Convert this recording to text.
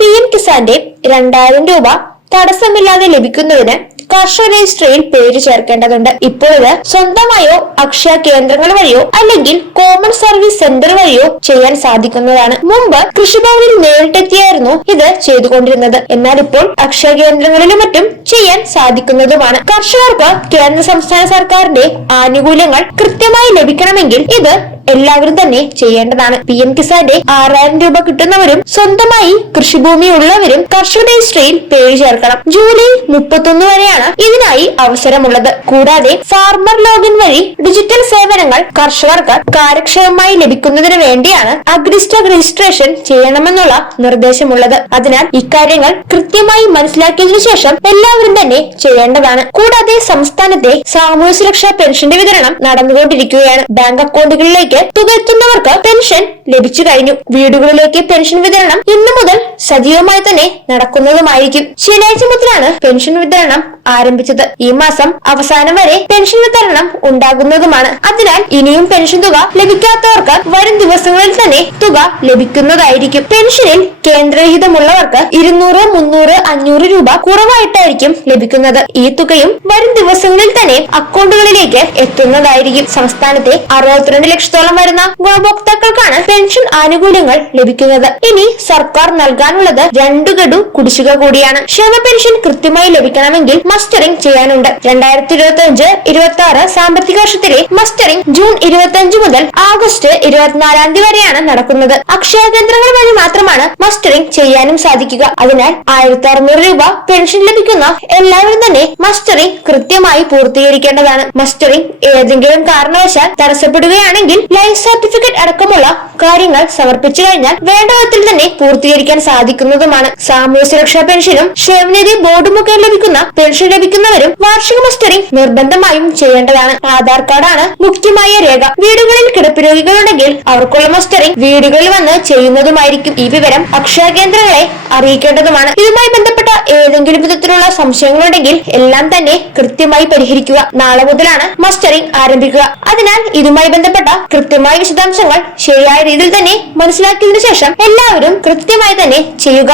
PM കിസാന്റെ 2000 രൂപ തടസ്സമില്ലാതെ ലഭിക്കുന്നതിന് കർഷക രജിസ്ട്രിയിൽ പേര് ചേർക്കേണ്ടതുണ്ട്. ഇപ്പോൾ ഇത് സ്വന്തമായോ അക്ഷയ കേന്ദ്രങ്ങൾ വഴിയോ അല്ലെങ്കിൽ കോമൺ സർവീസ് സെന്റർ വഴിയോ ചെയ്യാൻ സാധിക്കുന്നതാണ്. മുമ്പ് കൃഷിഭവനിൽ നേരിട്ടെത്തിയായിരുന്നു ഇത് ചെയ്തുകൊണ്ടിരുന്നത്. എന്നാൽ ഇപ്പോൾ അക്ഷയ കേന്ദ്രങ്ങളിലും മറ്റും ചെയ്യാൻ സാധിക്കുന്നതുമാണ്. കർഷകർക്ക് കേന്ദ്ര സംസ്ഥാന സർക്കാരിന്റെ ആനുകൂല്യങ്ങൾ കൃത്യമായി ലഭിക്കണമെങ്കിൽ ഇത് എല്ലാവരും തന്നെ ചെയ്യേണ്ടതാണ്. PM കിസാന്റെ 6000 രൂപ കിട്ടുന്നവരും സ്വന്തമായി കൃഷിഭൂമി ഉള്ളവരും കർഷക രജിസ്ട്രിയിൽ പേര് ചേർക്കണം. ജൂലൈ 31 വരെയാണ് ഇതിനായി അവസരമുള്ളത്. കൂടാതെ ഫാർമർ ലോഗിൻ വഴി ഡിജിറ്റൽ സേവനങ്ങൾ കർഷകർക്ക് കാര്യക്ഷമമായി ലഭിക്കുന്നതിന് വേണ്ടിയാണ് അഗ്രിസ്റ്റോക്ക് രജിസ്ട്രേഷൻ ചെയ്യണമെന്നുള്ള നിർദ്ദേശമുള്ളത്. അതിനാൽ ഇക്കാര്യങ്ങൾ കൃത്യമായി മനസ്സിലാക്കിയതിനു ശേഷം എല്ലാവരും തന്നെ ചെയ്യേണ്ടതാണ്. കൂടാതെ സംസ്ഥാനത്തെ സാമൂഹ്യ സുരക്ഷാ പെൻഷന്റെ വിതരണം നടന്നുകൊണ്ടിരിക്കുകയാണ്. ബാങ്ക് അക്കൗണ്ടുകളിലേക്ക് തുക എത്തുന്നവർക്ക് പെൻഷൻ ലഭിച്ചു കഴിഞ്ഞു. വീടുകളിലേക്ക് പെൻഷൻ വിതരണം ഇന്നു മുതൽ സജീവമായി തന്നെ നടക്കുന്നതുമായിരിക്കും. ശനിയാഴ്ച മുതലാണ് പെൻഷൻ വിതരണം ആരംഭിച്ചത്. ഈ മാസം അവസാനം വരെ പെൻഷൻ വിതരണം ഉണ്ടാകുന്നതുമാണ്. അതിനാൽ ഇനിയും പെൻഷൻ തുക ലഭിക്കാത്തവർക്ക് വരും ദിവസങ്ങളിൽ തന്നെ തുക ലഭിക്കുന്നതായിരിക്കും. പെൻഷനിൽ കേന്ദ്രവിഹിതമുള്ളവർക്ക് 200, 300, 500 രൂപ കുറവായിട്ടായിരിക്കും ലഭിക്കുന്നത്. ഈ തുകയും വരും ദിവസങ്ങളിൽ തന്നെ അക്കൗണ്ടുകളിലേക്ക് എത്തുന്നതായിരിക്കും. സംസ്ഥാനത്തെ 62 ലക്ഷത്തോളം വരുന്ന ഗുണഭോക്താക്കൾക്കാണ് പെൻഷൻ ആനുകൂല്യങ്ങൾ ലഭിക്കുന്നത്. ഇനി സർക്കാർ നൽകാനുള്ളത് 2 ഗഡു കുടിശ്ശിക കൂടിയാണ്. ക്ഷേമ പെൻഷൻ കൃത്യമായി ലഭിക്കണമെങ്കിൽ മസ്റ്ററിംഗ് ചെയ്യാനുണ്ട്. 2025-26 സാമ്പത്തിക വർഷത്തിലെ മസ്റ്ററിംഗ് ജൂൺ 25 മുതൽ ആഗസ്റ്റ് 24 വരെയാണ് നടക്കുന്നത്. അക്ഷയ കേന്ദ്രങ്ങൾ വഴി മാത്രമാണ് മസ്റ്ററിംഗ് ചെയ്യാനും സാധിക്കുക. അതിനാൽ 1600 രൂപ പെൻഷൻ ലഭിക്കുന്ന എല്ലാവരും തന്നെ മസ്റ്ററിംഗ് കൃത്യമായി പൂർത്തീകരിക്കേണ്ടതാണ്. മസ്റ്ററിംഗ് ഏതെങ്കിലും കാരണവശാൽ തടസ്സപ്പെടുകയാണെങ്കിൽ ലൈഫ് സർട്ടിഫിക്കറ്റ് അടക്കമുള്ള കാര്യങ്ങൾ സമർപ്പിച്ചു കഴിഞ്ഞാൽ വേണ്ട വിധത്തിൽ തന്നെ പൂർത്തീകരിക്കാൻ സാധിക്കുന്നതുമാണ്. സാമൂഹ്യ സുരക്ഷാ പെൻഷനും ക്ഷേമനിധി ബോർഡ് മുഖേന ലഭിക്കുന്ന പെൻഷൻ ലഭിക്കുന്നവരും വാർഷിക മസ്റ്ററിംഗ് നിർബന്ധമായും ചെയ്യേണ്ടതാണ്. ആധാർ കാർഡാണ് മുഖ്യമായ രേഖ. വീടുകളിൽ കിടപ്പ് രോഗികളുണ്ടെങ്കിൽ അവർക്കുള്ള മസ്റ്ററിംഗ് വീടുകളിൽ വന്ന് ചെയ്യുന്നതുമായിരിക്കും. ഈ വിവരം അക്ഷയ കേന്ദ്രങ്ങളെ അറിയിക്കേണ്ടതുമാണ്. ഇതുമായി ബന്ധപ്പെട്ട ഏതെങ്കിലും വിധത്തിലുള്ള സംശയങ്ങളുണ്ടെങ്കിൽ എല്ലാം തന്നെ കൃത്യമായി പരിഹരിക്കുക. നാളെ മുതലാണ് മസ്റ്ററിംഗ് ആരംഭിക്കുക. അതിനാൽ ഇതുമായി ബന്ധപ്പെട്ട കൃത്യമായ വിശദാംശങ്ങൾ ശരിയായ രീതിയിൽ തന്നെ മനസ്സിലാക്കിയതിനു ശേഷം എല്ലാവരും കൃത്യമായി തന്നെ ചെയ്യുക.